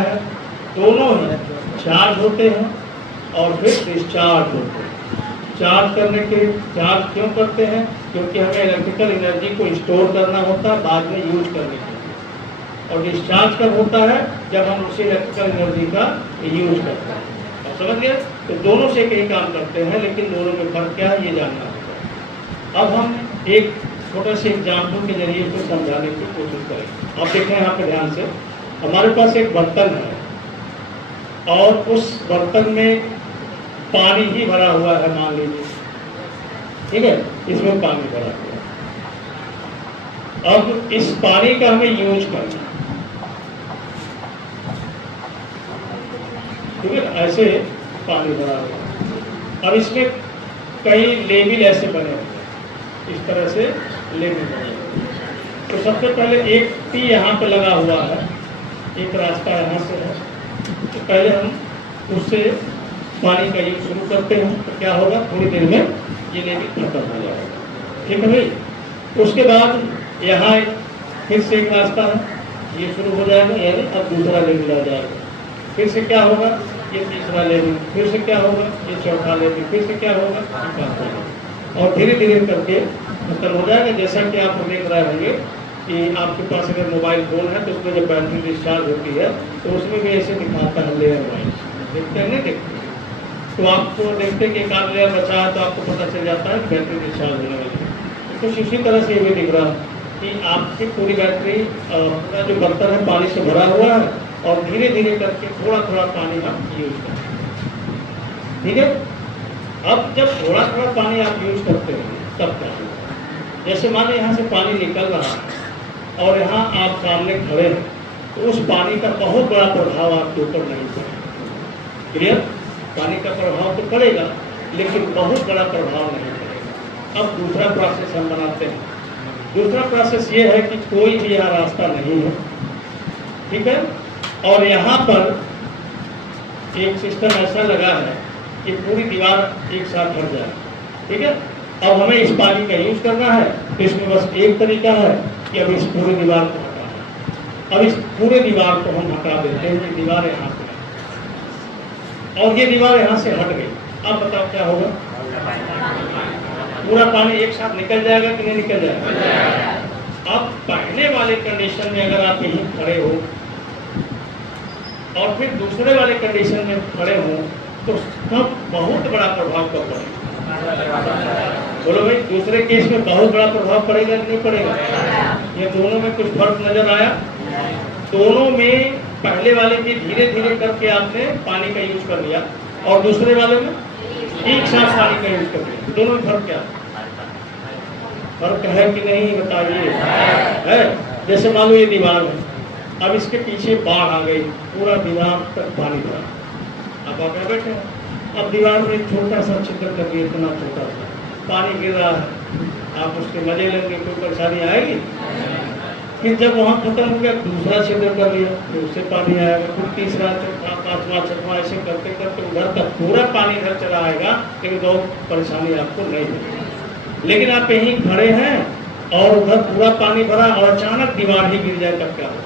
है, दोनों ही चार्ज होते हैं और फिर डिस्चार्ज होते हैं। चार्ज क्यों करते हैं? क्योंकि हमें इलेक्ट्रिकल एनर्जी को स्टोर करना होता है बाद में यूज करने के लिए। और डिस्चार्ज कब होता है? जब हम उसी इलेक्ट्रिकल एनर्जी का यूज करते हैं। अब समझ गए? तो दोनों से कई काम करते हैं, लेकिन दोनों में फर्क क्या है ये जानना होगा। अब हम एक छोटे से एग्जाम्पल के जरिए इसको समझाने की कोशिश करें। आप देखें यहाँ पे ध्यान से, हमारे पास एक बर्तन है और उस बर्तन में पानी ही भरा हुआ है, मान लीजिए, ठीक है, इसमें पानी भरा हुआ है। अब इस पानी का हमें यूज करना, ठीक है, ऐसे पानी भरा हुआ है। अब इसमें कई लेवल ऐसे बने हुए हैं, इस तरह से लेवल बने हुए हैं। तो सबसे पहले एक टी यहाँ पे लगा हुआ है, एक रास्ता यहाँ से है, तो पहले हम उससे पानी का यूज शुरू करते हैं। तो क्या होगा, थोड़ी देर में ये लेवल खत्म हो जाएगा, ठीक है भाई। उसके बाद यहाँ फिर से एक रास्ता है, ये शुरू हो जाएगा, यानी अब दूसरा लेवल आ जाएगा। फिर से क्या होगा, ये तीसरा लेवल, फिर से क्या होगा, ये चौथा लेवल, फिर से क्या होगा, ये पांचवा लेवल, और धीरे धीरे करके खत्म हो जाएगा। जैसा कि आप देख रहे होंगे कि आपके पास अगर मोबाइल फोन है तो उसमें जब बैटरी डिस्चार्ज होती है तो उसमें भी ऐसे दिखाता है लेयर वाइज, देखते हैं, नहीं देखते? तो आपको देखते हैं कि एक आध लेयर बचा है तो आपको पता चल जाता है बैटरी डिस्चार्ज होने वाली है। कुछ इसी तरह से ये भी दिख रहा है कि आपकी पूरी बैटरी अपना जो बर्तन है पानी से भरा हुआ है और धीरे धीरे करके थोड़ा थोड़ा पानी आप यूज करते हैं, ठीक है। अब जब थोड़ा थोड़ा पानी आप यूज करते हैं तब क्या होगा, जैसे माने यहाँ से पानी निकल रहा है और यहाँ आप सामने खड़े हैं तो उस पानी का बहुत बड़ा प्रभाव आपके ऊपर नहीं पड़ेगा। क्लियर? पानी का प्रभाव तो पड़ेगा लेकिन बहुत बड़ा प्रभाव नहीं पड़ेगा। अब दूसरा प्रोसेस हम बनाते हैं। दूसरा प्रोसेस ये है कि कोई भी यहाँ रास्ता नहीं है, ठीक है, और यहाँ पर एक सिस्टम ऐसा लगा है कि पूरी दीवार एक साथ हट जाए, ठीक है। अब हमें इस पानी का यूज करना है तो इसमें बस एक तरीका है कि अब इस पूरी दीवार को हटाना है। अब इस पूरे दीवार को हम हटा देते हैं, ये दीवार यहाँ पे और ये दीवार यहाँ से हट गई। अब बताओ क्या होगा, पूरा पानी एक साथ निकल जाएगा कि नहीं निकल जाएगा? अब पहले वाले कंडीशन में अगर आप यहीं खड़े हो और फिर दूसरे वाले कंडीशन में खड़े हो तो तब बहुत बड़ा प्रभाव कब पड़ेगा? बोलो भाई, दूसरे केस में बहुत बड़ा प्रभाव पड़ेगा कि नहीं पड़ेगा? ये दोनों में कुछ फर्क नजर आया? दोनों में पहले वाले की धीरे धीरे करके आपने पानी का यूज कर लिया और दूसरे वाले में एक साथ पानी का यूज कर लिया। दोनों में फर्क क्या फर्क है कि नहीं बताइए? है? जैसे मान लो ये दीवार है, अब इसके पीछे बाढ़ आ गई, पूरा दीवार तक पानी भरा, अब आप बैठे हैं, अब दीवार में एक छोटा सा छिद्र कर दिया, इतना छोटा सा पानी गिर रहा है, आप उसके मजे लेंगे, कोई परेशानी आएगी? फिर जब वहाँ खत्म हो गया दूसरा छिद्र कर लिया, फिर उससे पानी आएगा, फिर तीसरा, चौथा, पांचवा, छठवां, ऐसे करते करते उधर तक पूरा पानी इधर चला आएगा, लेकिन बहुत परेशानी आपको नहीं होगी। लेकिन आप यहीं खड़े हैं और उधर पूरा पानी भरा और अचानक दीवार ही गिर जाए तब क्या होगा?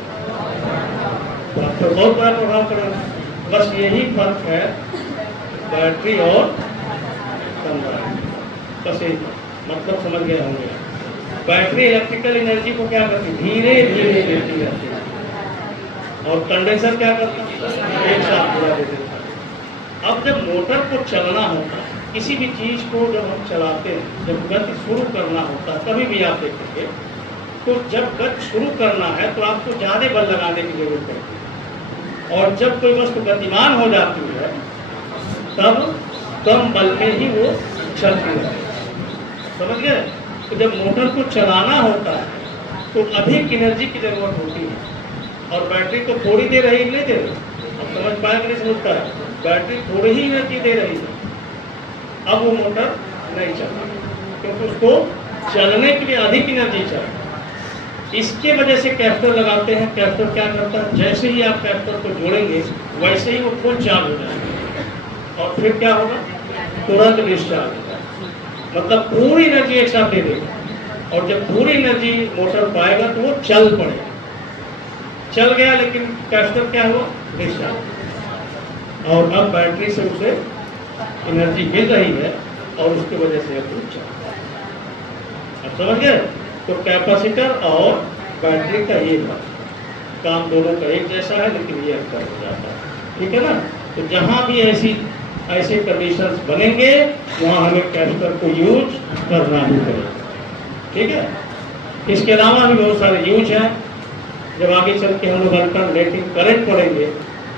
तो बहुत बड़ा प्रभाव पड़ेगा। बस यही फर्क है बैटरी और कंडक्टर, बस यही मतलब समझ गए होंगे। बैटरी इलेक्ट्रिकल एनर्जी को क्या करती है? धीरे धीरे देती रहती है और कंडेंसर क्या करता है? एक साथ पूरा दे देता है। अब जब मोटर को चलना होता है, किसी भी चीज को जब हम चलाते हैं, जब गति शुरू करना होता है, कभी भी आप देखेंगे तो जब गति शुरू करना है तो आपको ज्यादा बल लगाने की जरूरत पड़ती है और जब कोई वस्तु गतिमान हो जाती है तब कम बल में ही वो चलती है। समझ गए? तो जब मोटर को चलाना होता है तो अधिक एनर्जी की जरूरत होती है और बैटरी तो थोड़ी दे रही नहीं दे रही। अब समझ पाएंगे नहीं समझता है, बैटरी थोड़ी ही एनर्जी दे रही है, अब वो मोटर नहीं चल रही क्योंकि उसको चलने के लिए अधिक एनर्जी चाहिए। इसके वजह से कैपेसिटर लगाते हैं। कैपेसिटर क्या करता है? जैसे ही आप कैपेसिटर को जोड़ेंगे वैसे ही वो फुल चार्ज हो जाएगा और फिर क्या होगा? तुरंत डिस्चार्ज होगा, मतलब पूरी एनर्जी एक साथ दे देगा और जब पूरी एनर्जी मोटर पाएगा तो वो चल पड़ेगा। चल गया, लेकिन कैपेसिटर क्या हुआ, डिस्चार्ज, और अब बैटरी से उसे एनर्जी मिल रही है और उसकी वजह से अब चल रहा है। अब समझ गए? तो कैपेसिटर और बैटरी का ये काम दोनों का एक जैसा है, लेकिन ये अंतर हो जाता है। ठीक है ना? तो जहाँ भी ऐसे कंडीशंस बनेंगे वहाँ हमें कैपेसिटर को यूज करना ही पड़ेगा। ठीक है? इसके अलावा भी बहुत सारे यूज हैं। जब आगे चल के हम लोग अल्टरनेटिंग करंट पढ़ेंगे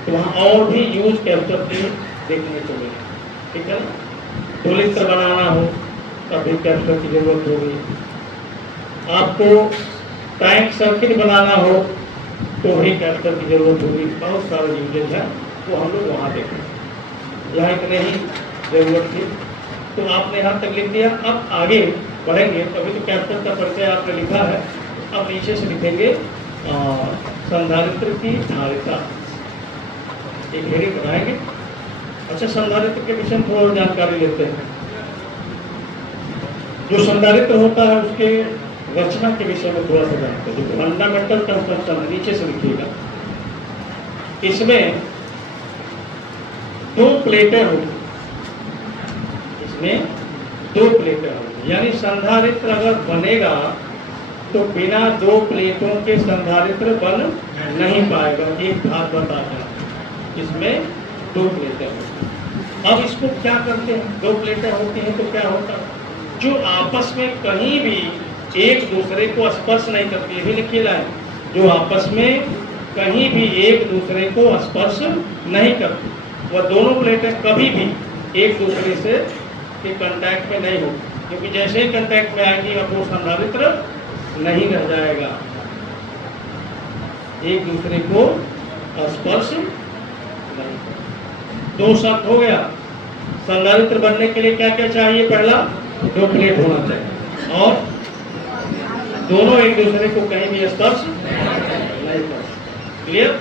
तो वहाँ और भी यूज कैपेसिटर के देखने को मिलेगा। ठीक है ना? 2 लीटर बनाना हो तभी कैपेसिटर की जरूरत होगी। आपको टैंक सर्किट बनाना हो तो भी कैपेसिटर की जरूरत होगी। बहुत सारे यूजेज हैं, वो हम लोग वहाँ देखेंगे। यहाँ इतने ही जरूरत थी, तो आपने यहाँ तक लिख दिया। अब आगे बढ़ेंगे, तभी तो कैपेसिटर का परिचय आपने लिखा है। अब नीचे से लिखेंगे संधारित्र की धारिता, एक हेडिंग बनाएंगे। अच्छा, संधारित्र के विषय में थोड़ा जानकारी लेते हैं। जो संधारित्र होता है उसके रचना के विषय में थोड़ा सा जानते हैं। जो फंडामेंटल कंस्ट्रक्शन है, नीचे से लिखिएगा। इसमें 2 प्लेटें होगी, इसमें 2 प्लेटें होगी। यानी संधारित्र अगर बनेगा तो बिना 2 प्लेटों के संधारित्र बन नहीं पाएगा। एक बात बता दें, इसमें 2 प्लेटें होती। अब इसको क्या करते हैं? 2 प्लेटें होती हैं तो क्या होता है? जो आपस में कहीं भी एक दूसरे को स्पर्श नहीं करती, ये भी लिखिए लाइन, जो आपस में कहीं भी एक दूसरे को स्पर्श नहीं करती, वह दोनों प्लेटें कभी भी एक दूसरे से के कांटेक्ट में नहीं होगी, क्योंकि जैसे ही कांटेक्ट में आएंगी अब वो संधारित्र नहीं रह जाएगा। एक दूसरे को स्पर्श नहीं। 2 शर्त हो गया। संधारित्र बनने के लिए क्या क्या चाहिए? पहला, 2 प्लेट होना चाहिए और दोनों एक दूसरे को कहीं भी स्पर्श नहीं कर। क्लियर?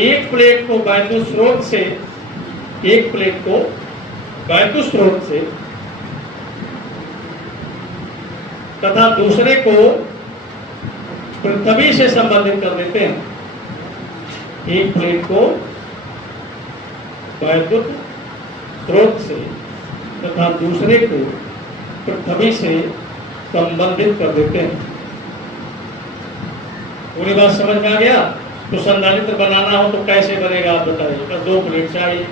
एक प्लेट को वैद्युत स्रोत से, एक प्लेट को वैद्युत स्रोत से तथा दूसरे को पृथ्वी से संबंधित कर देते हैं। एक प्लेट को वैद्युत स्रोत से तथा दूसरे को पृथ्वी से संबंधित कर देते हैं। पूरी बात समझ में आ गया? तो संधारित्र बनाना हो तो कैसे बनेगा आप बताइए? 2 प्लेट चाहिए,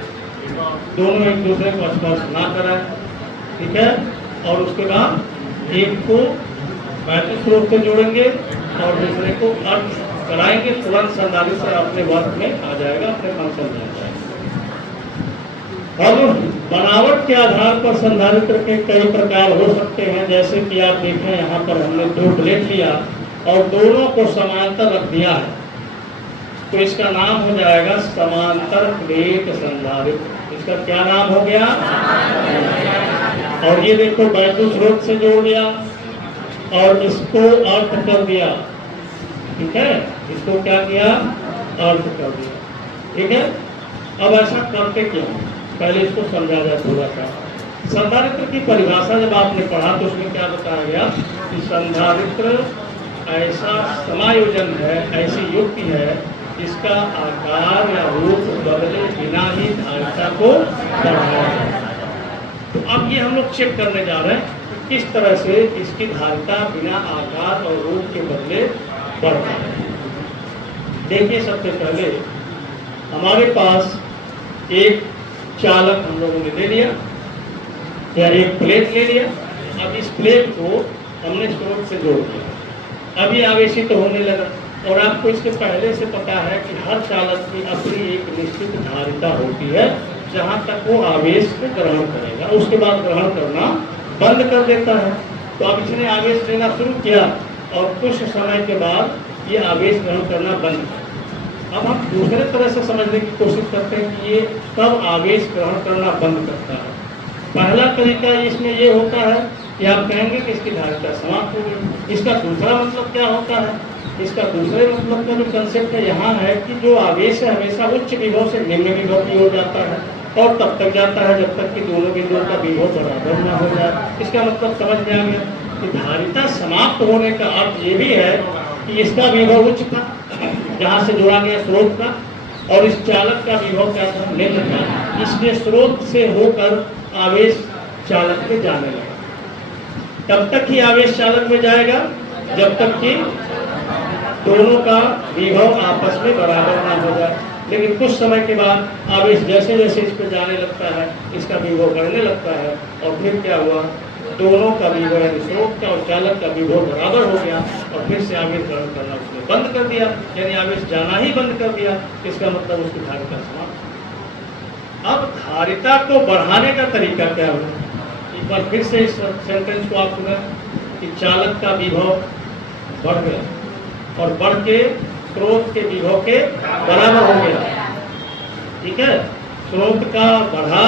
दोनों एक दूसरे को स्पर्श ना कराएं। ठीक है? और उसके बाद एक को वैद्युत स्रोत से जोड़ेंगे और दूसरे को अर्थ कराएंगे, तुरंत संधारित्र अपने वर्क में आ जाएगा, अपने फंक्शन में आ जाएगा। अब बनावट के आधार पर संधारित्र के कई प्रकार हो सकते हैं। जैसे कि आप देखें, यहाँ पर हमने 2 प्लेट लिया और दोनों को समांतर रख दिया है, तो इसका नाम हो जाएगा समांतर प्लेट संधारित्र। इसका क्या नाम हो गया? और ये देखो, वैद्युत स्रोत से जोड़ दिया और इसको अर्थ कर दिया। ठीक है? इसको क्या किया? अर्थ कर दिया। ठीक है? अब ऐसा करते क्यों? पहले इसको समझा जाए थोड़ा सा। संधारित्र की परिभाषा जब आपने पढ़ा तो उसमें क्या बताया गया कि संधारित्र ऐसा समायोजन है, ऐसी युक्ति है जिसका आकार या रूप बदले बिना ही धारिता को बढ़ाया जाता है। तो अब ये हम लोग चेक करने जा रहे हैं कि किस तरह से इसकी धारिता बिना आकार और रूप के बदले बढ़ता है। देखिए, सबसे पहले हमारे पास एक चालक हम लोगों ने ले लिया या एक प्लेट ले लिया। अब इस प्लेट को हमने स्रोत से जोड़ दिया। अब ये आवेशित होने लगा और आपको इसके पहले से पता है कि हर चालक की अपनी एक निश्चित धारिता होती है जहाँ तक वो आवेश को ग्रहण करेगा, उसके बाद ग्रहण करना बंद कर देता है। तो अब इसने आवेश लेना शुरू किया और कुछ समय के बाद ये आवेश ग्रहण करना बंद किया। अब हम दूसरे तरह से समझने की कोशिश करते हैं कि ये कब आवेश ग्रहण करना बंद करता है। पहला तरीका इसमें ये होता है कि आप कहेंगे कि इसकी धारिता समाप्त हो गई। इसका दूसरा मतलब क्या होता है? इसका दूसरे मतलब का जो कंसेप्ट है यहाँ है कि जो आवेश है हमेशा उच्च विभव से निम्न विभव की ओर जाता है और तब तक जाता है जब तक कि दोनों बिंदुओं का विभव बराबर ना हो जाए। इसका मतलब समझ में आ गया कि धारिता समाप्त होने का अर्थ ये भी है कि इसका विभव उच्च था जहाँ से जोड़ा गया स्रोत का, और इस चालक का विभव क्या था, नेत्र था। इसलिए स्रोत से होकर आवेश चालक में जाने लगा। तब तक ही आवेश चालक में जाएगा जब तक कि दोनों का विभव आपस में बराबर ना हो जाए। लेकिन कुछ समय के बाद आवेश जैसे जैसे इस पर जाने लगता है, इसका विभव बढ़ने लगता है, और फिर क्या हुआ, दोनों का विभव यानी स्रोत का और चालक का विभव बराबर हो गया, और फिर से आवेश ग्रहण करना उसने बंद कर दिया, यानी आवेश जाना ही बंद कर दिया। इसका मतलब उसकी धारिता समाप्त। अब धारिता को बढ़ाने का तरीका क्या हुआ, एक बार फिर से इस सेंटेंस को आप सुने कि चालक का विभव बढ़ गया और बढ़ के स्रोत के विभव के बराबर हो गया। ठीक है, स्रोत का बढ़ा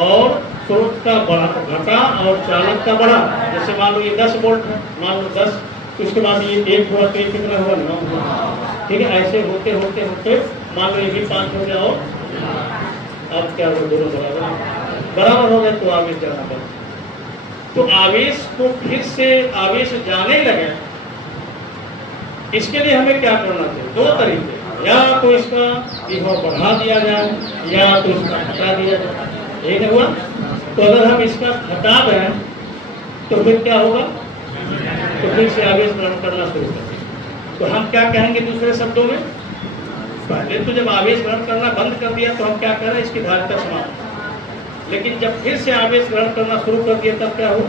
और स्रोत का घटा और चालक का बढ़ा। जैसे मान लो ये 10 वोल्ट है, मान लो 10, तो इसके बाद ये 1 हुआ तो ये कितना हुआ, 9 हुआ। ठीक है, ऐसे होते होते होते मान लो ये भी 5 हो गया, और अब क्या हो, दोनों बराबर हो गए, तो आवेश जाना बंद। तो आवेश को फिर से आवेश जाने लगे, इसके लिए हमें क्या करना चाहिए, 2 तरीके, या तो इसका विभव बढ़ा दिया जाए या तो इसका घटा दिया जाए। यही नहीं हुआ, तो अगर हम इसका घटा दें तो फिर क्या होगा, तो फिर से आवेश ग्रहण करना शुरू करें। तो हम क्या कहेंगे दूसरे शब्दों में, पहले तो जब आवेश ग्रहण करना बंद कर दिया तो हम क्या कह रहे हैं, इसकी धारिता समाप्त। लेकिन जब फिर से आवेश ग्रहण करना शुरू कर दिया तब क्या हुआ,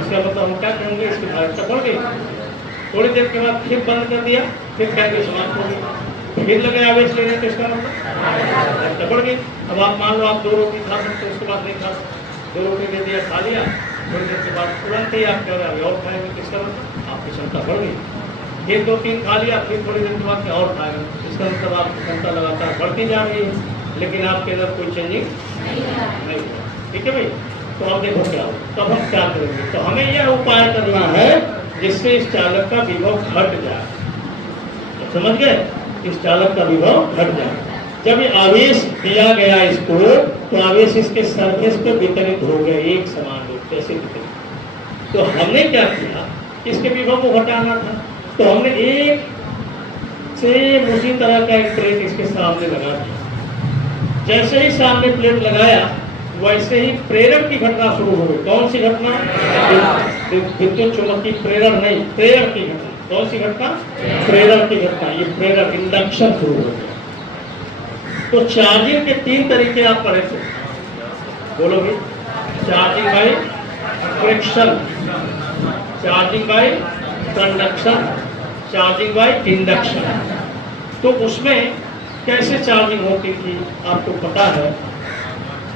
इसका मतलब हम क्या कहेंगे, इसकी धारिता बढ़ गई। थोड़ी देर के बाद फिर बंद कर दिया, फिर क्या समाप्त हो गई, फिर लगे आवेश लेने, तो इसका मतलब बढ़ गई। अब आप मान लो आप 2 रोटी खा सकते, उसके बाद नहीं खा सकते, 2 रोटी दे दिया, खा लिया, थोड़ी देर के बाद तुरंत ही आप कह रहे और खाएंगे, किसका मतलब आपकी क्षमता बढ़ गई। फिर 2-3 खा लिया, फिर थोड़ी देर के बाद क्या और खाएंगे, इसका मतलब आपकी क्षमता लगातार बढ़ती जा रही है, लेकिन आपके अंदर कोई चेंजिंग नहीं हुआ। ठीक है भाई, तो अब देखो क्या हो, तब हम क्या करेंगे, तो हमें यह उपाय करना है जिससे इस चालक का विभव घट जाए। तो समझ गए, इस चालक का विभव घट जाए। जब ये आवेश दिया गया इसको, तो आवेश इसके सरफेस पे वितरित हो गए एक समान रूप से, ऐसे वितरित। तो हमने क्या किया, इसके विभव को घटाना था, तो हमने एक से उसी तरह का एक प्लेट इसके सामने लगा दिया। जैसे ही सामने प्लेट लगाया, वैसे ही प्रेरण की घटना शुरू हो गई। कौन सी घटना, विद्युत चुंबकीय प्रेरण नहीं, प्रेरण की घटना। कौन सी घटना, प्रेरण की घटना। ये प्रेरण इंडक्शन शुरू हो गया। तो चार्जिंग के 3 तरीके आप पढ़े थे, बोलो भी, charging by friction, charging by conduction, charging by induction. तो उसमें कैसे चार्जिंग होती थी आपको पता है।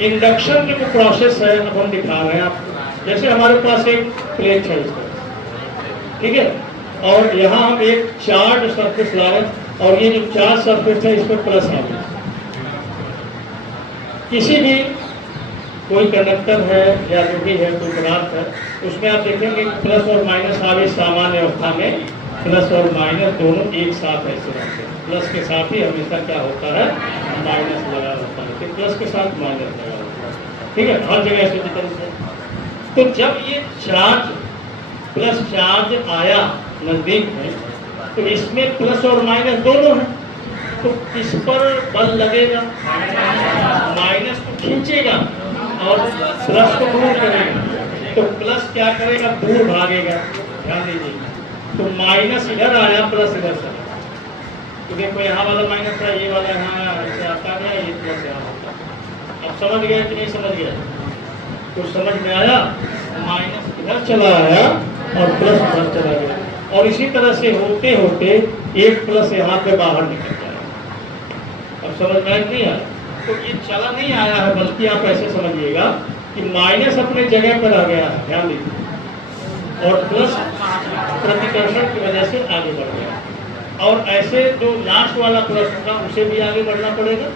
इंडक्शन की जो प्रोसेस है, अब हम दिखा रहे हैं आपको। जैसे हमारे पास एक प्लेट है इस तरह, ठीक है, और यहाँ हम एक चार्ज सरफेस ला रहे हैं, और ये जो चार्ज सरफेस है इस पर प्लस आ गया। किसी भी कोई कंडक्टर है या जो भी है, कोई पदार्थ है, उसमें आप देखेंगे प्लस और माइनस आवेश सामान्य अवस्था में प्लस और माइनस दोनों एक साथ ऐसे रहते हैं। प्लस के साथ ही हमेशा क्या होता है, माइनस लगा होता है, फिर प्लस के साथ माइनस लगा होता है। ठीक है, हर जगह ऐसे दिखते हैं। तो जब ये चार्ज प्लस चार्ज आया नजदीक में, तो इसमें प्लस और माइनस दोनों हैं, तो किस पर बल लगेगा, माइनस को खींचेगा और प्लस को दूर करेगा। तो प्लस क्या करेगा, दूर भागेगा। ध्यान दीजिए, तो माइनस इधर आया, प्लस इधर से। तो देखो यहाँ वाला माइनस है, ये वाला यहाँ आया, ऐसे आता गया, ये प्लस यहाँ होता। अब समझ गया कि नहीं समझ गया, कुछ समझ में आया। माइनस इधर चला आया और प्लस इधर चला गया, और इसी तरह से होते होते एक प्लस यहाँ पे बाहर निकल जाएगा। अब समझ में नहीं आया, तो ये चला नहीं आया है, बल्कि आप ऐसे समझिएगा कि माइनस अपने जगह पर आ गया है, ध्यान दीजिए, और प्लस प्रतिकर्षण की वजह से आगे बढ़ गया। और ऐसे जो लास्ट वाला प्लस होगा उसे भी आगे बढ़ना पड़ेगा।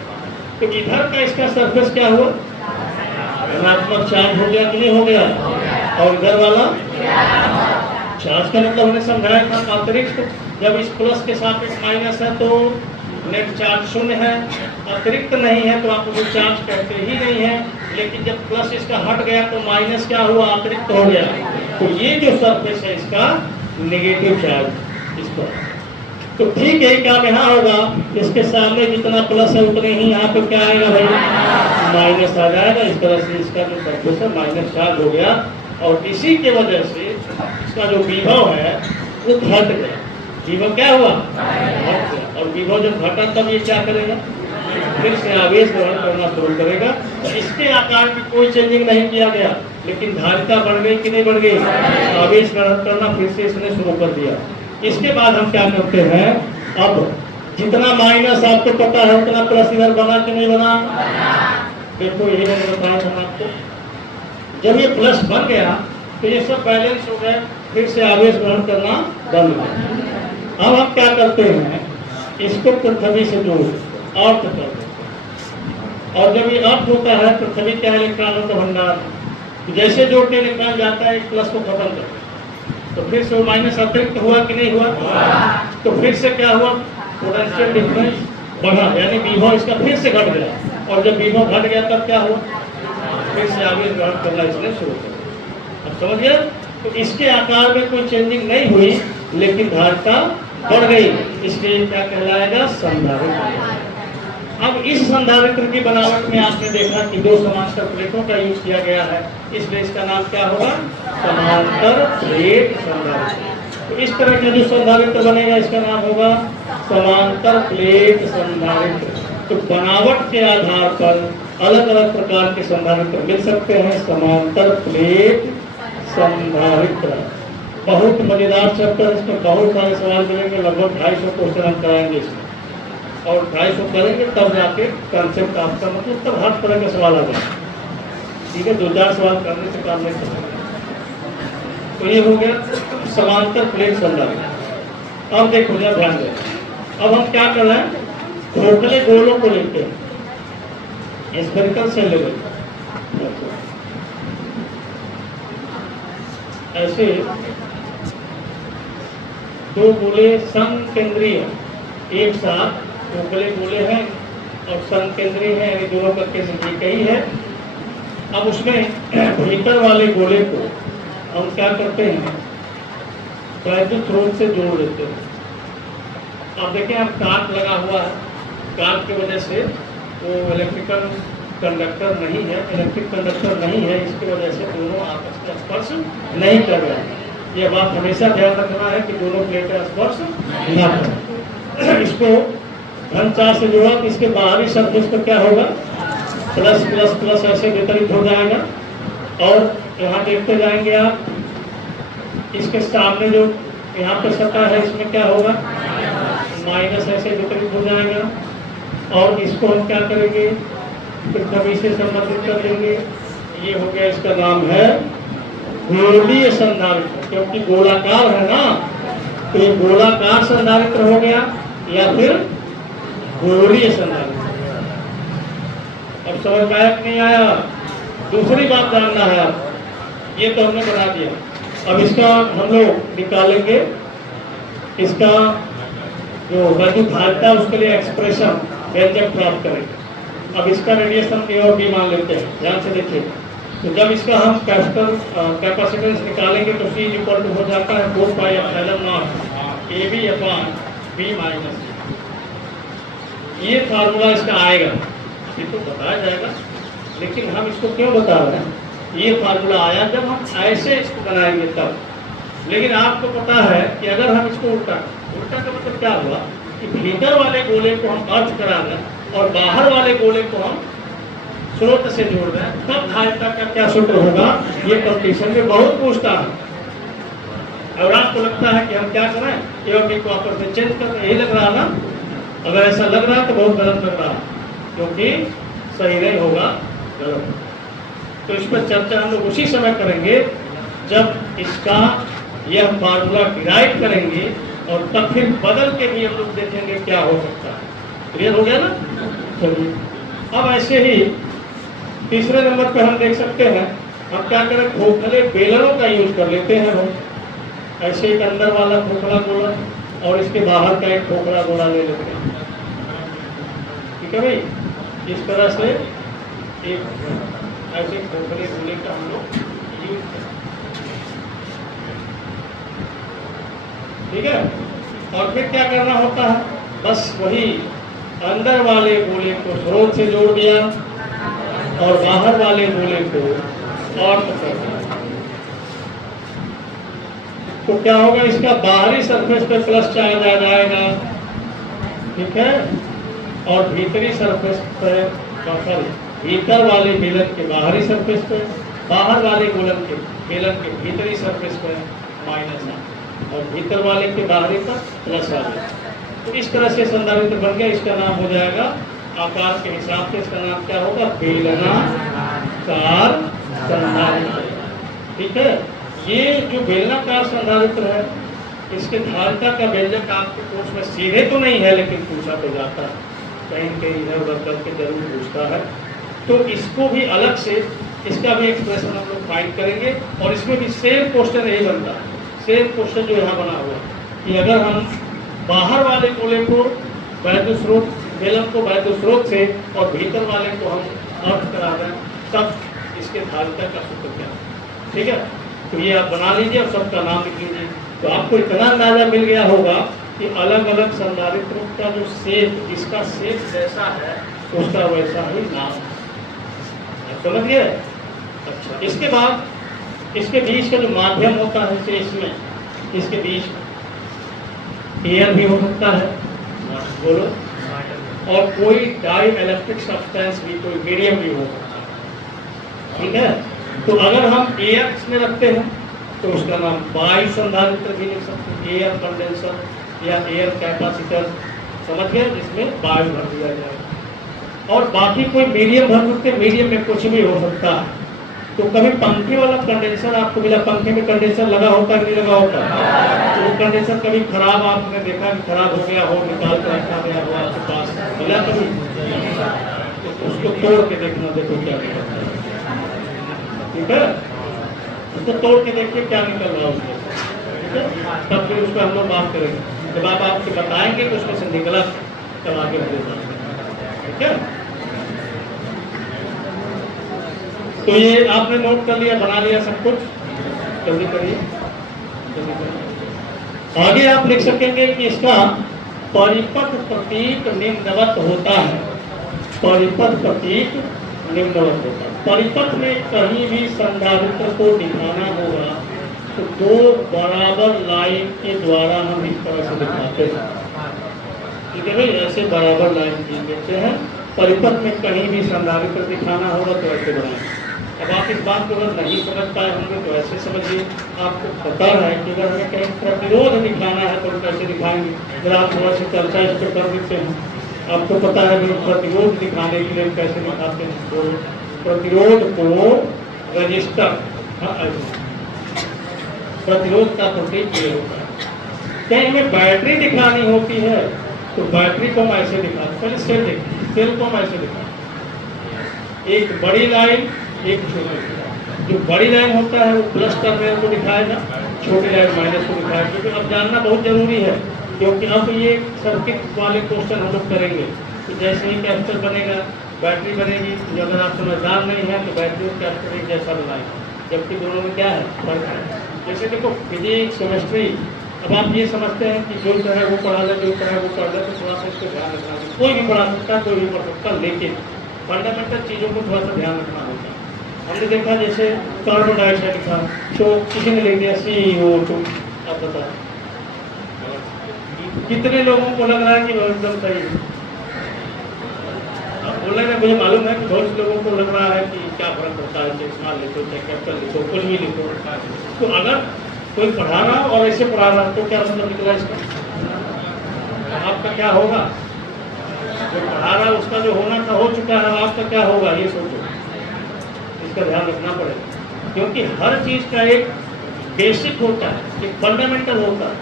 तो इधर का इसका सरफेस क्या हुआ, ऋणात्मक चार्ज हो गया कि नहीं हो गया, और इधर वाला चार्ज का मतलब हमने समझाया था अतिरिक्त। जब इस प्लस के साथ एक माइनस है तो नेट चार्ज शून्य है, अतिरिक्त नहीं है तो आप उसे चार्ज कहते ही नहीं है। लेकिन जब प्लस इसका हट गया तो माइनस क्या हुआ, अतिरिक्त हो गया। तो ये जो सरफेस है इसका नेगेटिव चार्ज, इसको तो ठीक है, काम यहाँ होगा, इसके सामने जितना प्लस है उतने ही यहाँ पे क्या आएगा भाई, माइनस आ जाएगा। इस तरह से इसका जो सरफेस है माइनस चार्ज हो गया, और इसी के वजह से इसका जो विभव है वो घट गया। विभव क्या हुआ, घट गया। और विभव जब घटा तब ये क्या करेगा, फिर से आवेश ग्रहण करना शुरू करेगा। इसके आकार में कोई चेंजिंग नहीं किया गया, लेकिन धारिता बढ़ गई कि नहीं बढ़ गई, आवेश ग्रहण करना फिर से इसने शुरू कर दिया। इसके बाद हम क्या करते हैं, अब जितना माइनस आपको पता है उतना प्लस इधर बना कि नहीं बना, देखो यही मैंने बताया था आपको। जब ये प्लस बन गया तो ये सब बैलेंस हो गया, फिर से आवेश ग्रहण करना बंद हो गया। अब हम क्या करते हैं, इसको पृथ्वी से जोड़ अर्थ कर देते हैं। और जब ये अर्थ होता है, पृथ्वी क्या है, इलेक्ट्रॉनों का भंडार। जैसे जोड़ते इलेक्ट्रॉन जाता है, एक प्लस को खत्म करते हैं, तो फिर से माइनस अतिरिक्त हुआ कि नहीं हुआ, तो फिर से क्या हुआ, पोटेंशियल डिफरेंस बढ़ा, यानी विभव इसका फिर से घट गया। और जब विभव घट गया तब क्या हुआ, फिर से आवेश ग्रहण करना इसने शुरू कर दिया। अब समझ गया, तो इसके आकार में कोई चेंजिंग नहीं हुई, लेकिन धारिता बढ़ गई, इसलिए क्या कहलाएगा, संधारित्र। अब इस संधारित्र की बनावट में आपने देखा कि दो समांतर प्लेटों का यूज किया गया है, इसलिए इसका नाम क्या होगा, समांतर प्लेट संधारित्र। तो इस तरह का जो संधारित्र बनेगा इसका नाम होगा समांतर प्लेट संधारित्र। तो बनावट के आधार पर अलग अलग प्रकार के संधारित्र मिल सकते हैं। समांतर प्लेट संधारित्र बहुत मजेदार चैप्टर, इसमें बहुत सारे सवाल मिलेंगे, लगभग 250 क्वेश्चन हम कराएंगे इसमें, और 250 करेंगे तब जाके कंसेप्ट आपका मतलब तब हर तरह के सवाल आ जाए। ठीक है, 2-4 सवाल करने से काम नहीं करेंगे। तो ये हो गया समांतर प्लेट संधारित्र। अब देखो जरा ध्यान दें, अब हम क्या कर रहे हैं, खोखले गोलों को लेते हैं, स्फेरिकल सेल ले लेते हैं, ऐसे दो गोले संकेंद्रीय एक साथ खोखले गोले हैं और संकेंद्रीय है, यानी दोनों का केंद्र एक ही है। अब उसमें भीतर वाले गोले को हम क्या करते हैं, वैद्युत स्रोत से जोड़ देते हैं। अब देखिए, अब कार्ड लगा हुआ है, कार्ड की वजह से वो इलेक्ट्रिकल कंडक्टर नहीं है, इलेक्ट्रिक कंडक्टर नहीं है, इसकी वजह से दोनों आपस में स्पर्श नहीं कर रहे हैं। यह बात हमेशा ध्यान रखना है कि दोनों प्लेटें स्पर्श न करें। इसको धन 4 से जोड़ा तो इसके बाहरी सरफेस पर क्या होगा, प्लस प्लस प्लस ऐसे वितरित हो जाएगा। और यहाँ देखते जाएंगे आप, इसके सामने जो यहाँ पर सतह है इसमें क्या होगा, माइनस ऐसे वितरित हो जाएगा। और इसको हम क्या करेंगे, पृथ्वी से संबंधित कर देंगे। ये हो गया, इसका नाम है गोलीय संधारित्र, क्योंकि गोलाकार है ना, तो ये गोलाकार संधारित्र हो गया या फिर गोलीय संधारित्र। अब समझ में आया कि नहीं आया, दूसरी बात जानना है आप, ये तो हमने बना दिया। अब इसका हम लोग निकालेंगे, इसका जो वैद्युत धारिता उसके लिए एक्सप्रेशन व्यंजक प्राप्त करेंगे। अब इसका रेडिएशन ए और बी मान लेते हैं, ध्यान से देखिए। तो जब इसका हम कैपेसिटेंस निकालेंगे तो C इक्वल टू हो जाता है 4 pi epsilon not AB/B minus. ये फार्मूला इसका आएगा, ये तो बताया जाएगा, लेकिन हम इसको क्यों बता रहे हैं, ये फार्मूला आया जब हम ऐसे इसको बनाएंगे तब। लेकिन आपको पता है कि अगर हम इसको उल्टा का मतलब क्या हुआ कि भीतर वाले गोले को हम अर्थ करा दें और बाहर वाले गोले को हम स्रोत से जोड़ दें, तब धारिता का क्या सूत्र होगा, ये कंपटीशन में बहुत पूछता है। और आपको लगता है कि हम क्या करें, ए और बी को आपस में चेंज कर, यही लग रहा ना, अगर ऐसा लग रहा है तो बहुत गलत लग रहा है, क्योंकि सही नहीं होगा, गलत। तो इस पर चर्चा हम लोग उसी समय करेंगे जब इसका यह फार्मूला डिराइव करेंगे, और तब फिर बदल के भी हम लोग देखेंगे क्या हो सकता है। क्लियर हो गया ना। चलिए, अब ऐसे ही तीसरे नंबर पे हम देख सकते हैं, हम क्या करें, खोखले बेलनों का यूज कर लेते हैं हम। ऐसे एक अंदर वाला खोखला गोला और इसके बाहर का एक खोखला गोला ले लेते हैं, ठीक है भाई। इस तरह से एक ऐसे खोखले गोले का हम लोग यूज करें, ठीक है। और फिर क्या करना होता है, बस वही अंदर वाले गोले को स्रोत से जोड़ दिया और बाहर वाले गोले को अर्थ कर दिया। तो क्या होगा, इसका बाहरी सरफेस पे प्लस चार्ज आ जाएगा, ठीक है, और भीतरी सरफेस पे भीतर वाले बेलन के बाहरी सरफेस पे, बाहर वाले बेलन के भीतरी सरफेस पे माइनस आ और भीतर वाले के बाहरी पर प्लस आ जाए। तो इस तरह से संधारित्र बन गया। इसका नाम हो जाएगा, आकार के हिसाब से इसका नाम क्या होगा, बेलनाकार संधारित्र। ठीक है, ये जो बेलनाकार संधारित्र है, इसके धारिता का व्यंजक आपके कोर्स में सीधे तो नहीं है, लेकिन पूछा तो जाता है, कहीं कहीं इधर उधर करके जरूर पूछता है। तो इसको भी अलग से, इसका भी एक्सप्रेशन हम लोग फाइंड करेंगे और इसमें भी सेम क्वेश्चन यही बनता है, सेम क्वेश्चन जो यहाँ बना हुआ कि अगर हम बाहर वाले गोले को वैद्युत स्रोत, बेलन को वैद्युत स्रोत से और भीतर वाले को हम अर्थ करा दें, तब इसके धारिता का सूत्र क्या है। ठीक है, तो ये आप बना लीजिए और सबका नाम लिख लीजिए। तो आपको इतना अंदाजा मिल गया होगा कि अलग अलग संधारित्रों का जो शेप, इसका शेप जैसा है उसका वैसा ही नाम है। समझ गए? अच्छा, इसके बाद इसके बीच का जो माध्यम होता है, जैसे इसमें इसके बीच एयर भी हो सकता है, बोलो, और कोई डाई इलेक्ट्रिक सब्सटेंस भी, कोई मीडियम भी हो सकता है। ठीक है, तो अगर हम एयर इसमें रखते हैं तो उसका नाम वायु संधारित्र भी लिख सकते हैं, एयर कंडेंसर या एयर कैपेसिटर। समझ गए, जिसमें वायु भर दिया जाए। और बाकी कोई मीडियम भर सकते, मीडियम में कुछ भी हो सकता है। तो कभी पंखे वाला कंडेंसर आपको मिला, पंखे में कंडेंसर लगा होता है नहीं लगा होता, तो वो कंडेंसर कभी खराब आपने देखा कि खराब हो गया हो, निकाल कर रखा गया हो आपके पास, मिला कभी? तो उसको तोड़ के देखना, देखो क्या निकलता है। ठीक है, उसको तोड़ के देखिए क्या निकल रहा है उसमें। ठीक है, तब फिर उसको हम लोग बात करेंगे, जब आप आपको बताएंगे कि उसमें से निकला तब आगे बढ़ेगा। ठीक है, तो ये आपने नोट कर लिया, बना लिया सब कुछ, जल्दी करिए, जल्दी करिए। आगे आप लिख सकेंगे कि इसका परिपथ प्रतीक निम्नवत होता है, परिपथ प्रतीक निम्नवत होता है। परिपथ में कहीं भी संधारित्र को दिखाना होगा तो दो बराबर लाइन के द्वारा हम इस तरह से दिखाते हैं। ठीक है भाई, ऐसे बराबर लाइन खींच देते हैं। परिपथ में कहीं भी संधारित्र दिखाना होगा तो ऐसे बनाएं। अब आप इस बात को अगर नहीं समझ पाए होंगे तो ऐसे समझिए, आपको पता है कि अगर हमें कहीं प्रतिरोध दिखाना है तो हम कैसे दिखाएंगे। अगर आप थोड़ा सा चर्चा इस पर कर देते हैं, आपको पता है कि प्रतिरोध दिखाने के लिए कैसे दिखाते हैं, तो प्रतिरोध को रजिस्टर, प्रतिरोध का प्रतीक ये होता है। कहीं हमें बैटरी दिखानी होती है तो बैटरी को हम ऐसे दिखाते, पहले सेल देखिए, सेल को हम ऐसे दिखाते, एक बड़ी लाइन एक छोटी लाइन। जो बड़ी लाइन होता है वो प्लस टर्मिनल को दिखाएगा, छोटी लाइन माइनस को दिखाएगा। क्योंकि अब जानना बहुत जरूरी है, क्योंकि अब ये सर्किट वाले क्वेश्चन हम लोग करेंगे। तो जैसे ही कैपेसिटर बनेगा, बैटरी बनेगी, तो अगर आप समझदार नहीं है तो बैटरी और कैपेसिटर एक जैसा बनाएगा, जबकि दोनों में क्या है, फर्क है। जैसे देखो फिजिक्स, केमिस्ट्री, अब आप ये समझते हैं कि जो है वो पढ़ा ले, जो है वो पढ़ ले, तो थोड़ा सा इसको ध्यान रखना है। कोई भी पढ़ा सकता है, कोई भी पढ़ सकता है, लेकिन फंडामेंटल चीज़ों को थोड़ा सा ध्यान रखना होता है। हमने देखा जैसे कार्बन डाइऑक्साइड था, तो किसी ने लिख दिया CO2। अब बताओ कितने लोगों को लग रहा है कि वो एकदम सही है? अब बोल रहे हैं, मुझे मालूम है कि बहुत से लोगों को लग रहा है कि क्या फर्क होता है, चाहे स्मॉल लिखो, चाहे कैपिटल लिखो, कुछ भी लिखो। तो अगर कोई पढ़ा रहा और ऐसे पढ़ा रहा तो क्या मतलब निकला इसका? आपका क्या होगा? जो पढ़ा रहा उसका जो होना था हो चुका है, आपका क्या होगा ये सोचो। इसका ध्यान रखना पड़ेगा, क्योंकि हर चीज़ का एक बेसिक होता है, एक फंडामेंटल होता है।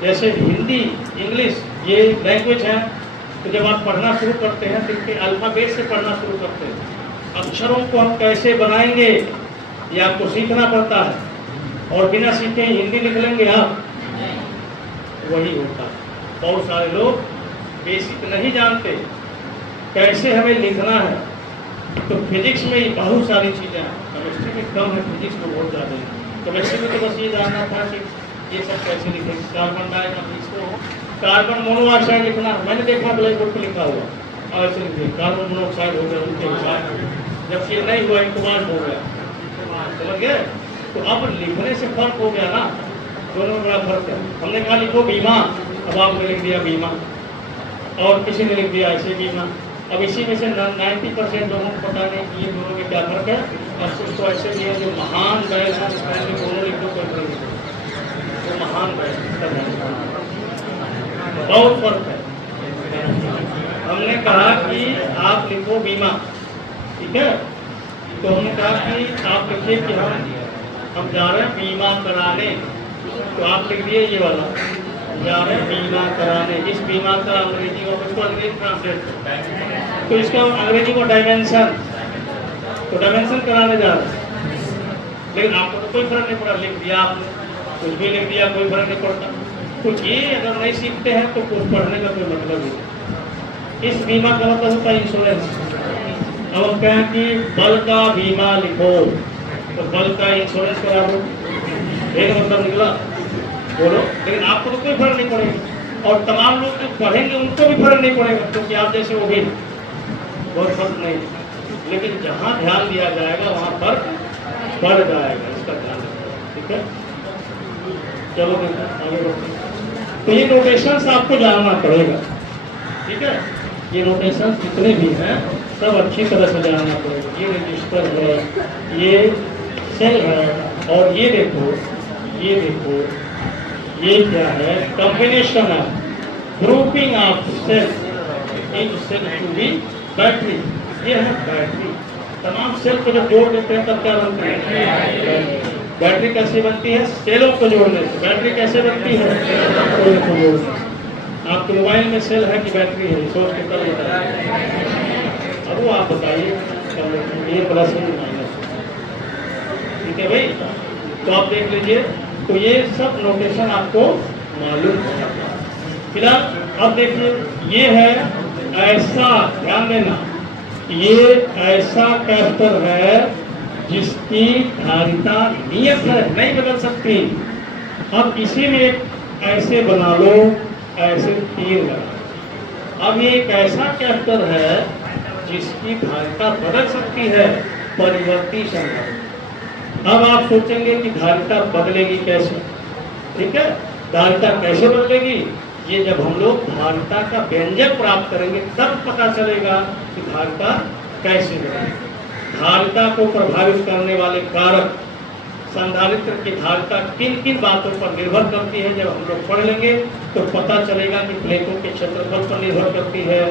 जैसे हिंदी, इंग्लिश ये लैंग्वेज है, तो जब आप पढ़ना शुरू करते हैं तो इनके अल्फ़ाबेट से पढ़ना शुरू करते हैं। अक्षरों को हम कैसे बनाएंगे ये आपको सीखना पड़ता है, और बिना सीखे हिंदी लिख लेंगे आप, वही होता है। बहुत सारे लोग बेसिक नहीं जानते कैसे हमें लिखना है। तो फिजिक्स में ही बहुत सारी चीज़ें हैं, केमिस्ट्री में कम है, फिजिक्स में बहुत ज़्यादा है। केमिस्ट्री में तो बस ये जानना था कि ये सब कैसे लिखेंगे, कार्बन डाइऑक्साइड, इसको कार्बन मोनोऑक्साइड लिखना, मैंने देखा ब्लैक बोर्ड पर लिखा हुआ, और ऐसे लिखिए कार्बन मोनोऑक्साइड हो गया उनके अनुसार, जब ये नहीं हुआ इंकुबाट हो गया, समझ गए? तो अब लिखने से फर्क हो गया ना, दोनों में बड़ा फर्क है। हमने कहा लिखो बीमा, अब आपने लिख दिया बीमा, और किसी ने लिख दिया ऐसे बीमा। अब इसी में से 90% लोगों को पता नहीं कि ये दोनों में क्या फर्क है, और कुछ तो ऐसे भी है जो महान बैल हैं, उसमें दोनों लिख दो कोई फर्क नहीं, वो महान बैल, बहुत फर्क है। हमने कहा कि आप लिखो बीमा, ठीक है? तो हमने कहा कि आप लिखिए कि हम जा रहे हैं बीमा कराने, तो आप लिख दिए ये वाला, जा रहे हैं बीमा कराने। इस बीमा का अंग्रेजी को इसको अंग्रेजी ट्रांसलेट, तो इसका अंग्रेजी को डायमेंशन, तो डायमेंशन कराने जा रहे हैं। लेकिन आपको तो कोई फर्क नहीं पड़ा, लिख दिया आपने, कुछ भी लिख दिया, कोई फर्क नहीं पड़ता। तो ये अगर नहीं सीखते हैं तो कुछ पढ़ने का कोई मतलब नहीं। इस बीमा का मतलब होता है इंश्योरेंस। अब हम कहें कि बल का बीमा लिखो, तो बल का इंश्योरेंस करा दो, एक मतलब निकला, बोलो। लेकिन आपको तो कोई फर्क नहीं पड़ेगा, और तमाम लोग जो पढ़ेंगे उनको भी फर्क नहीं पड़ेगा, क्योंकि आप जैसे वो भी बहुत फर्क नहीं। लेकिन जहाँ ध्यान दिया जाएगा वहाँ फर्क बढ़ जाएगा, इसका ध्यान रखना, ठीक है? चलो आगे बढ़ते हैं। तो ये नोटेशंस आपको जानना पड़ेगा, ठीक है? ये नोटेशंस जितने भी हैं सब अच्छी तरह से जानना पड़ेगा। ये रजिस्टर है, ये सेल है, और ये देखो, ये देखो, ये क्या है? कॉम्बिनेशन है, grouping of cell in cell to be battery. ये है बैटरी। तमाम सेल को जब जोड़ देते हैं तब क्या बनती है? बैटरी कैसे बनती है? सेलों को जोड़ने से। बैटरी कैसे बनती है? सेलों को जोड़ने से। आपके मोबाइल में सेल है कि बैटरी है? सोच के कर लेता है। अब वो आप बताइए, ये प्लस है माइनस, ठीक है भाई? तो आप देख लीजिए, तो ये सब नोटेशन आपको मालूम है। फिलहाल अब देखिए, ये है ऐसा, ध्यान देना, ये ऐसा कैरेक्टर है जिसकी धारिता नियत है, नहीं बदल सकती। अब इसी में एक ऐसे बना लो, ऐसे तीर लगा। अब ये एक ऐसा कैरेक्टर है जिसकी धारिता बदल सकती है, परिवर्ती संधारित्र। अब आप सोचेंगे कि धारिता बदलेगी कैसे, ठीक है? धारिता कैसे बदलेगी? ये जब हम लोग धारिता का व्यंजक प्राप्त करेंगे तब पता चलेगा कि धारिता कैसे बदलेगी। धारिता को प्रभावित करने वाले कारक, संधारित्र की धारिता किन किन बातों पर निर्भर करती है, जब हम लोग पढ़ लेंगे तो पता चलेगा कि प्लेटों के क्षेत्रफल पर निर्भर करती है,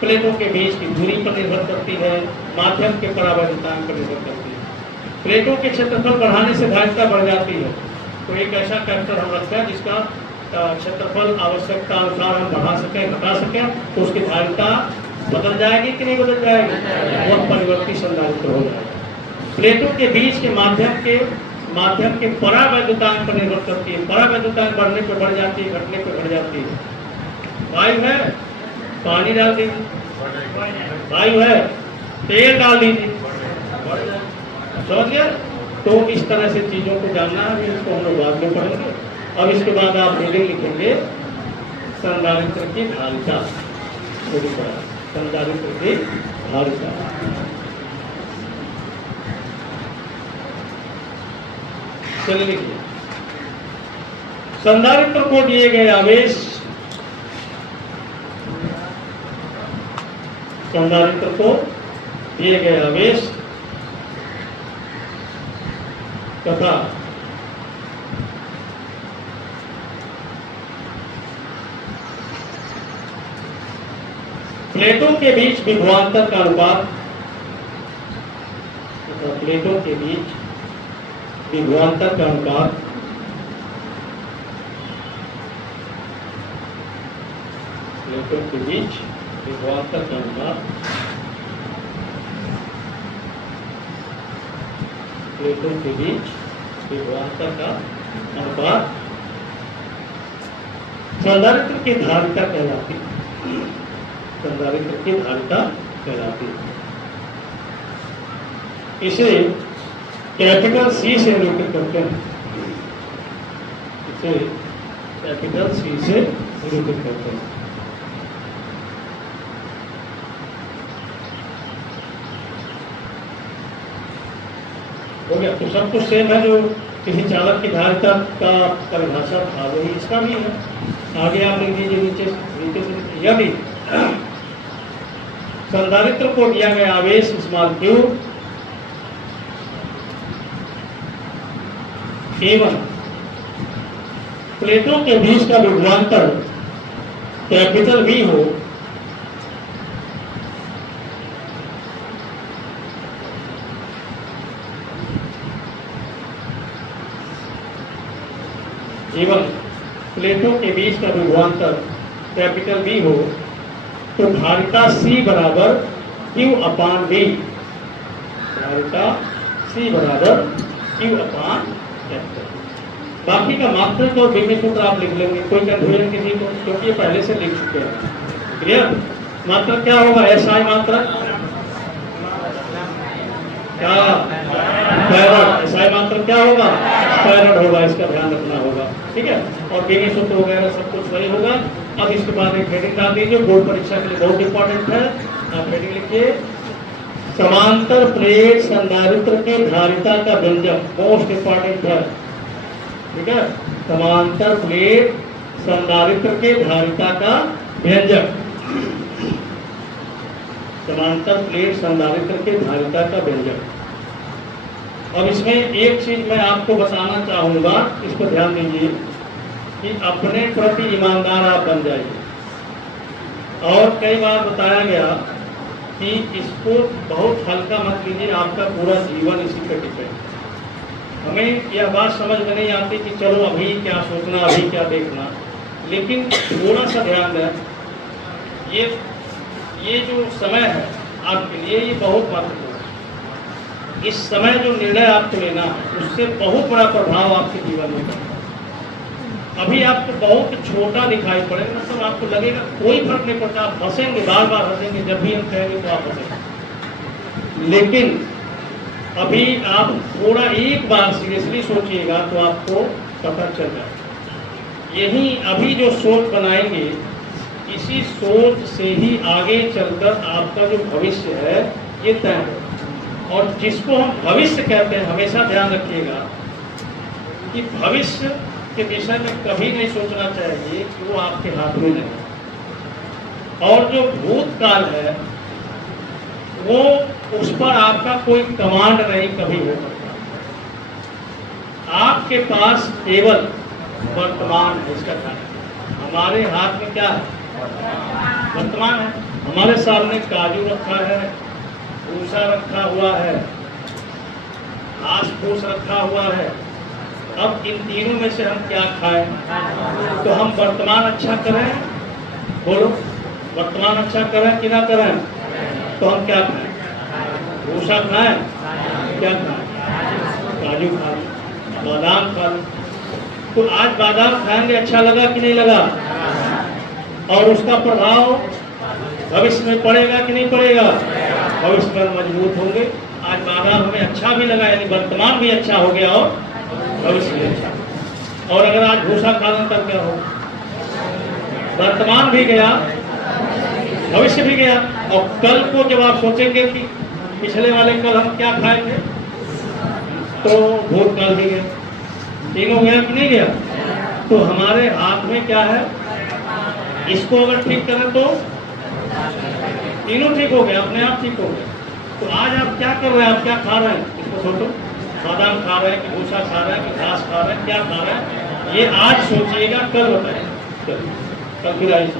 प्लेटों के बीच की दूरी पर निर्भर करती है, माध्यम के परावैद्युतांक पर निर्भर करती है। प्लेटों के क्षेत्रफल बढ़ाने से धारिता बढ़ जाती है। तो एक ऐसा कैरेक्टर हम रखते हैं जिसका क्षेत्रफल आवश्यकता अनुसार हम बढ़ा सकें, घटा सकें, तो उसकी धारिता बदल जाएगी कि नहीं बदल जाएगी? वह परिवर्ती संधारित्र हो जाएगा। प्लेटों के बीच के माध्यम के परावैद्युतांक पर निर्भर करती है। परावैद्युतांक बढ़ने पर बढ़ जाती है, घटने पर घट जाती है। वायु है, पानी डाल दीजिए, वायु है, तेल डाल दीजिए, समझ गए? तो इस तरह से चीजों को जानना है, इसको हम लोग बाद में पढ़ेंगे। अब इसके बाद आप रीडिंग लिखेंगे, संधारित्र की धारिता, संधारित्र की धारिता। चलिए लिखिए, संधारित्र को दिए गए आवेश, संधारित्र को दिए गए आवेश तथा प्लेटों के बीच विभवांतर का अनुपात, प्लेटों के बीच विभवांतर का अनुपात प्लेटों के बीच विभवांतर का अनुपात प्लेटों के बीच विभवांतर का अनुपात संधारित्र की धारिता कहलाती है। संधारित्र की धारिता कहलाती है। इसे कैपिटल सी से निरूपित करते हैं। इसे कैपिटल सी से निरूपित करते हैं। हो गया। तो सब कुछ सेम है, जो किसी चालक की धारिता का परिभाषा था वही इसका भी है। आगे आप लिख दीजिए नीचे नीचे से, यदि संधारित्र को दिया गया आवेश स्मॉल q एवं प्लेटों के बीच का विभवांतर कैपिटल V हो, एवं प्लेटों के बीच का विभवांतर कैपिटल V हो, तो धारिता C बराबर Q अपान V, धारिता C बराबर Q अपान कैपिटल। बाकी का मात्रक और विमेय सूत्र आप लिख लेंगे, कोई कंफ्यूजन किसी को, क्योंकि ये पहले से लिख चुके हैं। क्लियर? मात्रक क्या होगा? SI मात्रक क्या? फैराड। SI मात्रक क्या होगा? फैराड होगा, इसका ध्यान रखना होगा। ठीक है, और विमेय सूत्र वगैरह सब कुछ वही होगा। अब इसके बाद एक हेडिंग डाल दीजिए, बोर्ड परीक्षा के लिए बहुत इंपॉर्टेंट है। आप हेडिंग लिखिए, समांतर प्लेट संधारित्र के धारिता का व्यंजक, मोस्ट इंपॉर्टेंट है। ठीक है, समांतर प्लेट संधारित्र के धारिता का व्यंजक, समांतर प्लेट संधारित्र के धारिता का व्यंजक। अब इसमें एक चीज मैं आपको बताना चाहूंगा, इस पर ध्यान दीजिए कि अपने प्रति ईमानदार आप बन जाइए। और कई बार बताया गया कि इसको बहुत हल्का मत लीजिए, आपका पूरा जीवन इसी पर डिपेंड। हमें यह बात समझ में नहीं आती कि चलो अभी क्या सोचना, अभी क्या देखना, लेकिन थोड़ा सा ध्यान दें। ये जो समय है आपके लिए, ये बहुत महत्वपूर्ण है। इस समय जो निर्णय आपको लेना है उससे बहुत बड़ा प्रभाव आपके जीवन में पड़ेगा। अभी आपको बहुत छोटा दिखाई पड़ेगा, मतलब आपको लगेगा कोई फर्क नहीं पड़ता, आप हंसेंगे, बार बार हंसेंगे, जब भी हम कहेंगे तो आप हंसेंगे। लेकिन अभी आप थोड़ा एक बार सीरियसली सोचिएगा तो आपको पता चल जाएगा। यही अभी जो सोच बनाएंगे, इसी सोच से ही आगे चलकर आपका जो भविष्य है ये तय है। और जिसको हम भविष्य कहते हैं, हमेशा ध्यान रखिएगा कि भविष्य के विषय में कभी नहीं सोचना चाहिए कि वो आपके हाथ में नहीं। और जो भूतकाल है वो, उस पर आपका कोई कमांड नहीं कभी हो सकता। आपके पास केवल वर्तमान है, इसका कारण हमारे हाथ में क्या है? वर्तमान है। हमारे सामने काजू रखा है, भूसा रखा हुआ है, घास फूस रखा हुआ है। अब इन तीनों में से हम क्या खाएं? तो हम वर्तमान अच्छा करें, बोलो, वर्तमान अच्छा करें कि ना करें? तो हम क्या खाएं? भूसा खाएं, क्या खाएं? काजू खा लें, बादाम खा लें। तो आज बादाम खाएंगे, अच्छा लगा कि नहीं लगा? और उसका प्रभाव भविष्य में पड़ेगा कि नहीं पड़ेगा? भविष्य में मजबूत होंगे। आज बादाम हमें अच्छा भी लगा, यानी वर्तमान भी अच्छा हो गया और भविष्य भी अच्छा। और अगर आज भूसा खा लें तब क्या हो? वर्तमान भी गया, भविष्य भी गया। और कल को जब आप सोचेंगे कि पिछले वाले कल हम क्या खाए थे, तो भूतकाल भी गया। तीनों गया कि नहीं गया? तो हमारे हाथ में क्या है? इसको अगर ठीक करें तो तीनों ठीक हो गए, अपने आप ठीक हो गए। तो आज आप क्या कर रहे हैं? आप क्या खा रहे हैं? इसको सोचो, बादाम खा रहे हैं कि भूसा खा रहे हैं कि घास खा रहे हैं, क्या खा रहे हैं? ये आज सोचिएगा, कल बताएं। कल फिर आइए।